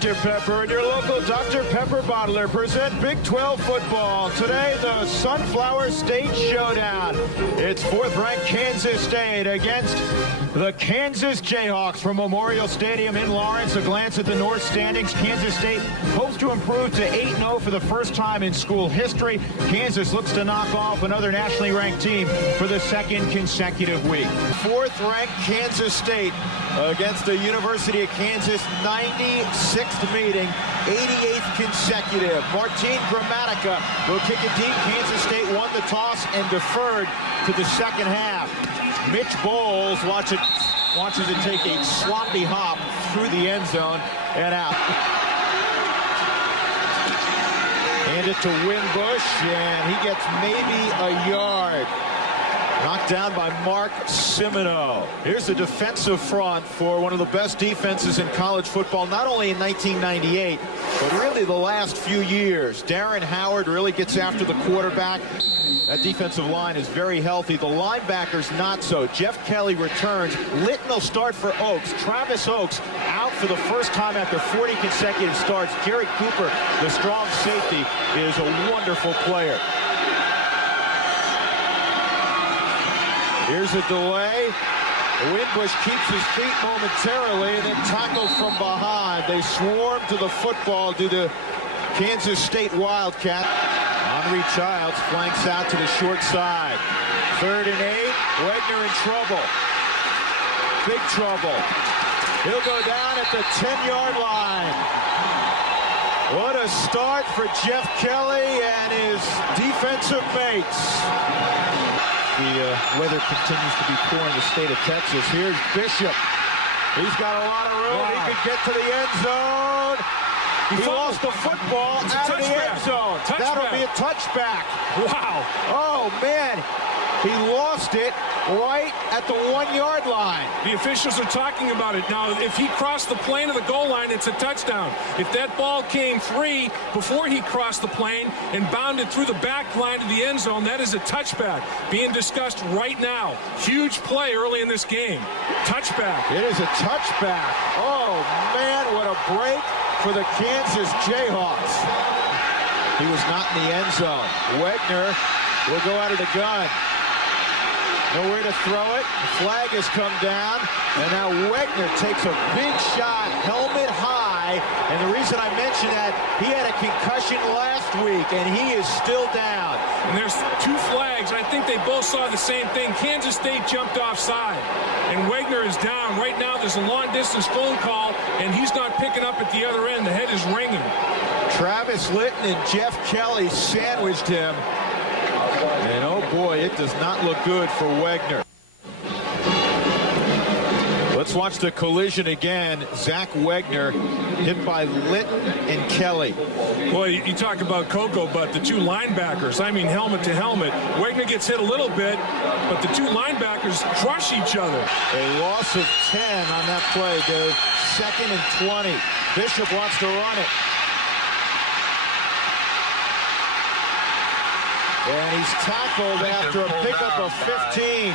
Dr. Pepper and your local Dr. Pepper bottler present Big 12 football. Today, the Sunflower State Showdown. It's fourth-ranked Kansas State against the Kansas Jayhawks from Memorial Stadium in Lawrence. A glance at the North standings. Kansas State hopes to improve to 8-0 for the first time in school history. Kansas looks to knock off another nationally ranked team for the second consecutive week. Fourth-ranked Kansas State against the University of Kansas, 96th meeting, 88th consecutive. Martin Gramatica will kick it deep. Kansas State won the toss and deferred to the second half. Mitch Bowles watches it take a sloppy hop through the end zone and out. Hand it to Winbush, and he gets maybe a yard. Knocked down by Mark Simino. Here's the defensive front for one of the best defenses in college football, not only in 1998, but really the last few years. Darren Howard really gets after the quarterback. That defensive line is very healthy. The linebackers not so. Jeff Kelly returns. Litton will start for Oaks. Travis Oaks out for the first time after 40 consecutive starts. Jerry Cooper, the strong safety, is a wonderful player. Here's a delay. Winbush keeps his feet momentarily and then tackled from behind. They swarm to the football due to Kansas State Wildcat. Henry Childs flanks out to the short side. 3rd and 8. Wegner in trouble. Big trouble. He'll go down at the 10-yard line. What a start for Jeff Kelly and his defensive mates. The weather continues to be poor in the state of Texas. Here's Bishop. He's got a lot of room. Wow. He could get to the end zone. He lost the football out of the end zone. That'll be a touchback. Wow. Oh, man. He lost it right at the 1-yard line. The officials are talking about it. Now, if he crossed the plane of the goal line, it's a touchdown. If that ball came free before he crossed the plane and bounded through the back line of the end zone, that is a touchback being discussed right now. Huge play early in this game. Touchback. It is a touchback. Oh, man, what a break for the Kansas Jayhawks. He was not in the end zone. Wegner will go out of the gun. Nowhere to throw it. The flag has come down. And now Wegner takes a big shot, helmet high. And the reason I mention that, he had a concussion last week, and he is still down. And there's 2 flags. I think they both saw the same thing. Kansas State jumped offside, and Wegner is down. Right now, there's a long-distance phone call, and he's not picking up at the other end. The head is ringing. Travis Litton and Jeff Kelly sandwiched him. And oh boy, it does not look good for Wegner. Let's watch the collision again. Zach Wegner hit by Litton and Kelly. Boy, you talk about Coco, but the 2 linebackers, I mean helmet to helmet. Wegner gets hit a little bit, but the 2 linebackers crush each other. A loss of 10 on that play, Dave. 2nd and 20. Bishop wants to run it. And he's tackled after a pickup of 15.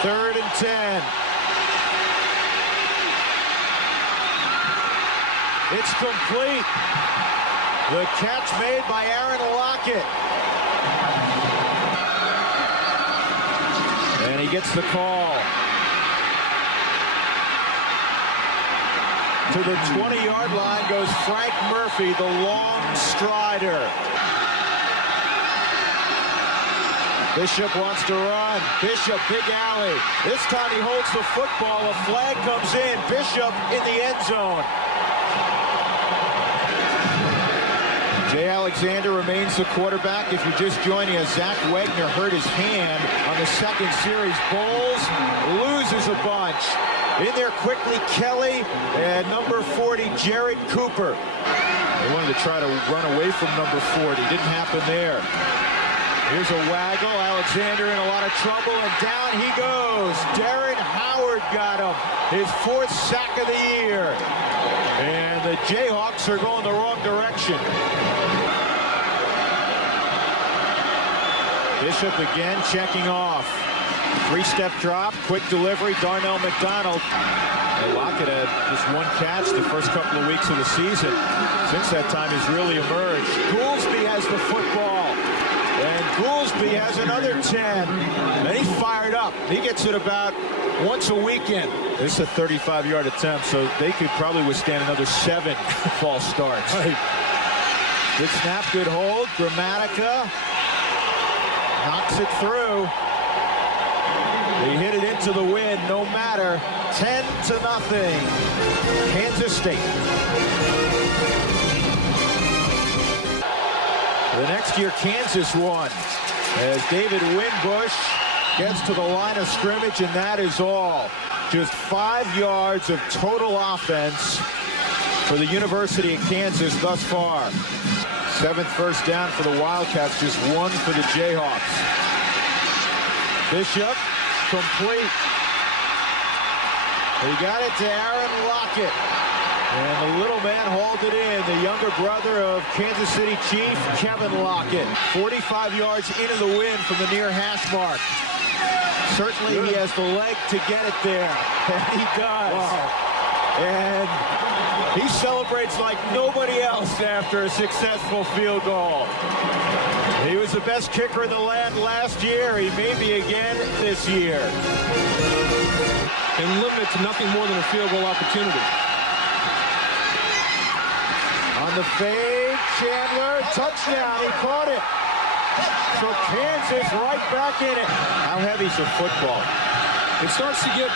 3rd and 10. It's complete. The catch made by Aaron Lockett. And he gets the call. To the 20-yard line goes Frank Murphy, the long strider. Bishop wants to run. Bishop, big alley. This time he holds the football. A flag comes in. Bishop in the end zone. Jay Alexander remains the quarterback. If you're just joining us, Zach Wegner hurt his hand on the second series. Bowles loses a bunch. In there quickly, Kelly and number 40, Jared Cooper. They wanted to try to run away from number 40. Didn't happen there. Here's a waggle. Alexander in a lot of trouble, and down he goes. Darren Howard got him. His 4th sack of the year. And the Jayhawks are going the wrong direction. Bishop again checking off. Three-step drop, quick delivery, Darnell McDonald. Lockett had just one catch the first couple of weeks of the season. Since that time, he's really emerged. Goolsby has the football. And Goolsby has another 10. And he's fired up. He gets it about once a weekend. This is a 35-yard attempt, so they could probably withstand another 7 false starts. Good snap, good hold. Gramatica knocks it through. They hit it into the wind, no matter. 10-0. Kansas State. The next year, Kansas won as David Winbush gets to the line of scrimmage, and that is all. Just 5 yards of total offense for the University of Kansas thus far. 7th first down for the Wildcats, just 1 for the Jayhawks. Bishop, complete. He got it to Aaron Lockett. And the little man hauled it in. The younger brother of Kansas City Chief, Kevin Lockett. 45 yards into the wind from the near hash mark. Certainly he has the leg to get it there. And he does. Wow. And he celebrates like nobody else after a successful field goal. He was the best kicker in the land last year. He may be again this year. And limit to nothing more than a field goal opportunity. On the fade, Chandler, touchdown. He caught it. So Kansas right back in it. How heavy's the football? It starts to get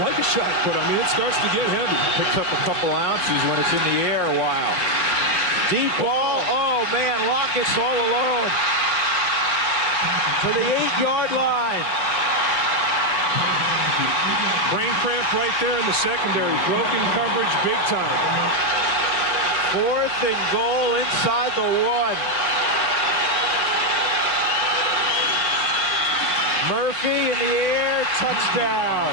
like a shot put. I mean, it starts to get heavy. Picks up a couple ounces when it's in the air a while. Deep ball. Oh, man, Lockett's all alone. To the 8-yard line. Brain cramp right there in the secondary. Broken coverage big time. 4th and goal inside the 1. Murphy in the air, touchdown.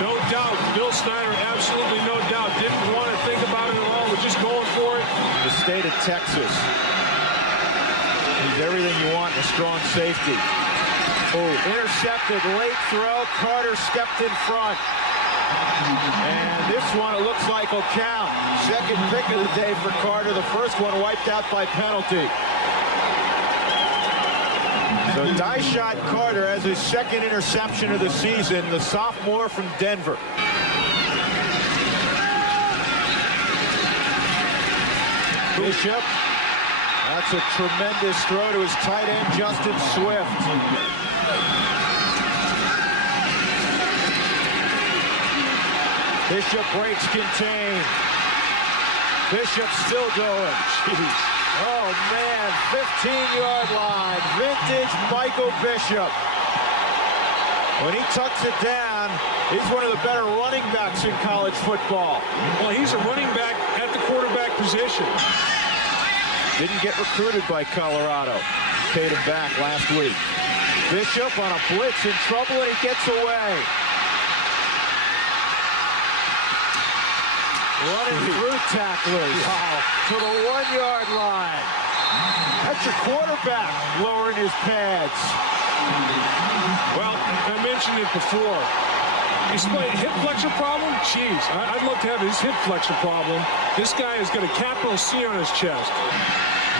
No doubt, Bill Snyder, absolutely no doubt, didn't want to think about it at all, was just going for it. The state of Texas. He's everything you want in a strong safety. Oh, intercepted, late throw. Carter stepped in front. And this one, it looks like, will count. Second pick of the day for Carter. The first one wiped out by penalty. So Die-Shot Carter has his second interception of the season, the sophomore from Denver. Bishop. That's a tremendous throw to his tight end, Justin Swift. Bishop breaks contain. Bishop still going. Jeez. Oh, man, 15-yard line. Vintage Michael Bishop. When he tucks it down, he's one of the better running backs in college football. Well, he's a running back at the quarterback position. Didn't get recruited by Colorado. Paid him back last week. Bishop on a blitz in trouble, and he gets away. Running through tacklers. Wow. To the 1-yard line. That's your quarterback lowering his pads. Well, I mentioned it before. He's playing hip flexor problem? Jeez, I'd love to have his hip flexor problem. This guy has got a capital C on his chest.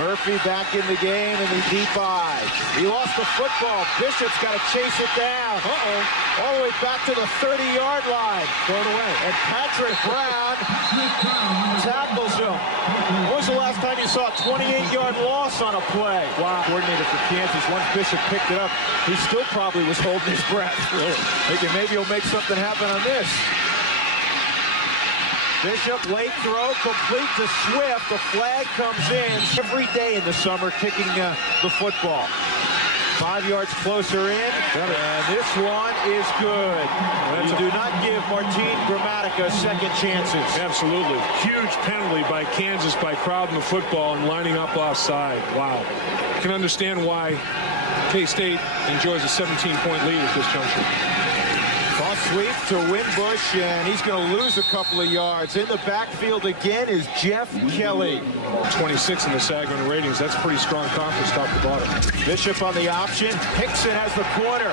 Murphy back in the game in the deep eye. He lost the football. Bishop's got to chase it down. All the way back to the 30-yard line. Throw it away. And Patrick Brown tackles him. When was the last time you saw a 28-yard loss on a play? Wow. Coordinator for Kansas. Once Bishop picked it up, he still probably was holding his breath. Thinking maybe he'll make something happen on this. Bishop, late throw, complete to Swift. The flag comes in every day in the summer, kicking the football. 5 yards closer in, and this one is good. You do not give Martin Gramatica second chances. Absolutely. Huge penalty by Kansas by crowding the football and lining up offside. Wow. I can understand why K-State enjoys a 17-point lead at this juncture. Toss sweep to Winbush, and he's going to lose a couple of yards. In the backfield again is Jeff Kelly. 26 in the Saginaw ratings. That's pretty strong conference top to bottom. Bishop on the option. Hickson has the corner.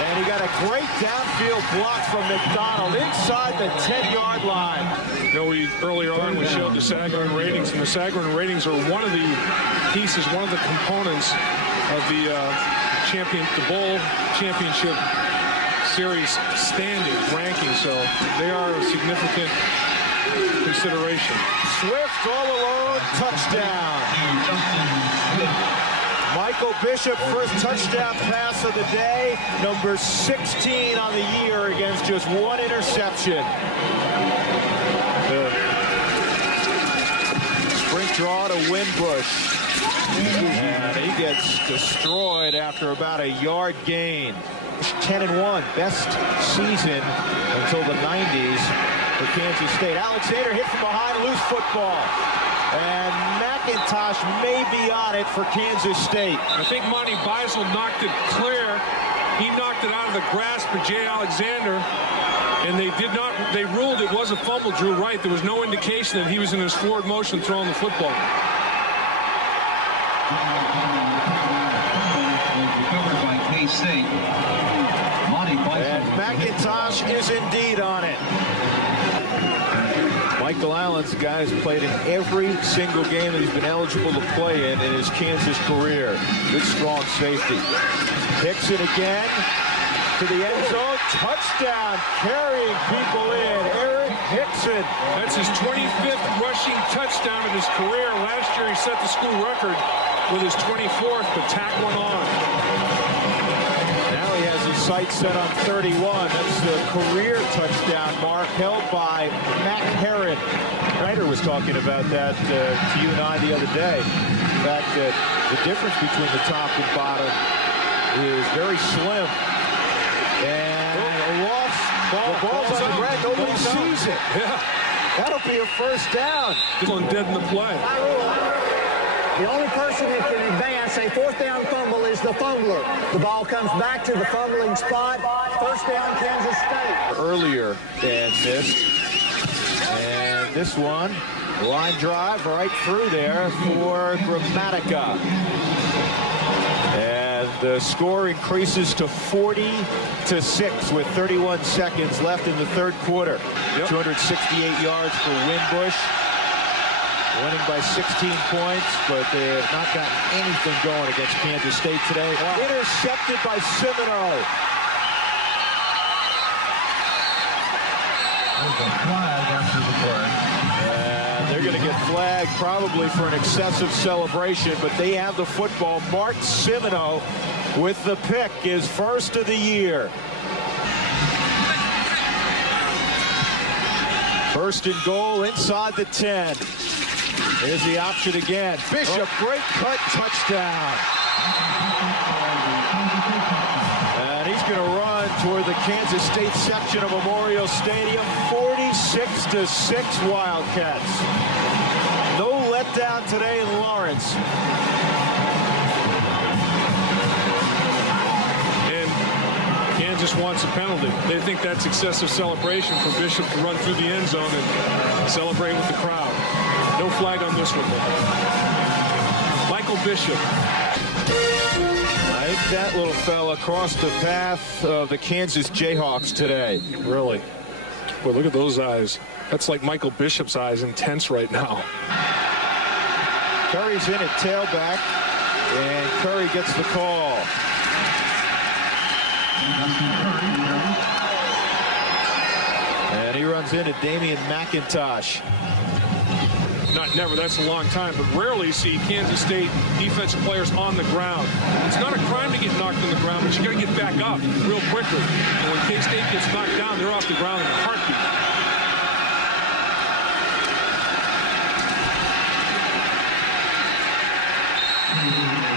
And he got a great downfield block from McDonald inside the 10-yard line. You know, earlier on we showed the Saginaw ratings, and the Saginaw ratings are one of the pieces, one of the components of the bowl championship series standing ranking, so they are a significant consideration. Swift all alone, touchdown. Michael Bishop, first touchdown pass of the day, number 16 on the year against just one interception. Sprint draw to Winbush. And he gets destroyed after about a yard gain. 10-1, best season until the 90s for Kansas State. Alexander hit from behind, loose football. And McIntosh may be on it for Kansas State. I think Monty Beisel knocked it clear. He knocked it out of the grasp of Jay Alexander. And they ruled it was a fumble, Drew Wright. There was no indication that he was in his forward motion throwing the football. Recovered by K-State. And McIntosh is indeed on it. Michael Allen's guy has played in every single game that he's been eligible to play in his Kansas career. Good, strong safety. Hickson again to the end zone. Touchdown, carrying people in. Eric Hickson. That's his 25th rushing touchdown of his career. Last year he set the school record with his 24th, but tack one on. Now he has his sights set on 31. That's the career touchdown mark held by Mac Herron. Ryder was talking about that to you and I the other day. The fact that the difference between the top and bottom is very slim. And a loss. The ball's on the ground. Nobody sees it. Yeah. That'll be a first down. Dead in the play. The only person that can advance a fourth down fumble is the fumbler. The ball comes back to the fumbling spot. First down, Kansas State. Earlier and missed. And this one, line drive right through there for Gramatica. And the score increases to 40-6 with 31 seconds left in the third quarter. 268 yards for Winbush. Winning by 16 points, but they have not gotten anything going against Kansas State today. Wow. Intercepted by Semino. And they're going to get flagged probably for an excessive celebration, but they have the football. Mark Semino with the pick, his first of the year. First and goal inside the 10. Here's the option again. Bishop, great cut, touchdown. And he's going to run toward the Kansas State section of Memorial Stadium. 46-6 Wildcats. No letdown today in Lawrence. And Kansas wants a penalty. They think that's excessive celebration for Bishop to run through the end zone and celebrate with the crowd. No flag on this one, though. Michael Bishop. I think that little fella crossed the path of the Kansas Jayhawks today. Really? Well, look at those eyes. That's like Michael Bishop's eyes, intense right now. Curry's in at tailback, and Curry gets the call. And he runs into Damian McIntosh. Not never, that's a long time, but rarely see Kansas State defensive players on the ground. It's not a crime to get knocked on the ground, but you got to get back up real quickly. And when K-State gets knocked down, they're off the ground in a heartbeat.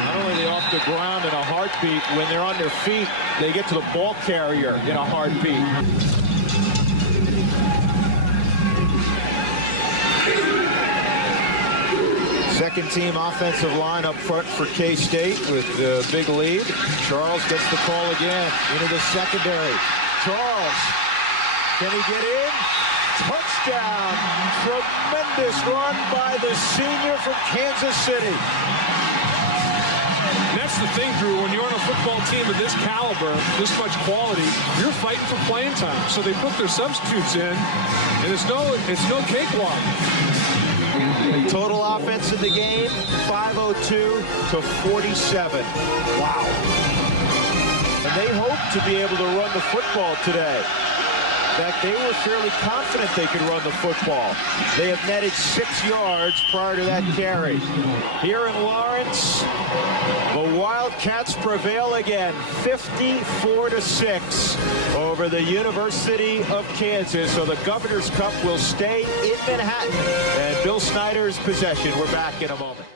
Not only are they off the ground in a heartbeat, when they're on their feet, they get to the ball carrier in a heartbeat. Second team offensive line up front for K-State with the big lead. Charles gets the call again into the secondary. Charles. Can he get in? Touchdown. Tremendous run by the senior from Kansas City. And that's the thing, Drew, when you're on a football team of this caliber, this much quality, you're fighting for playing time. So they put their substitutes in, and it's no cakewalk. Total offense in the game, 502 to 47. Wow. And they hope to be able to run the football today. In fact, they were fairly confident they could run the football. They have netted 6 yards prior to that carry. Here in Lawrence, the Wildcats prevail again, 54-6 over the University of Kansas. So the Governor's Cup will stay in Manhattan, and Bill Snyder's possession. We're back in a moment.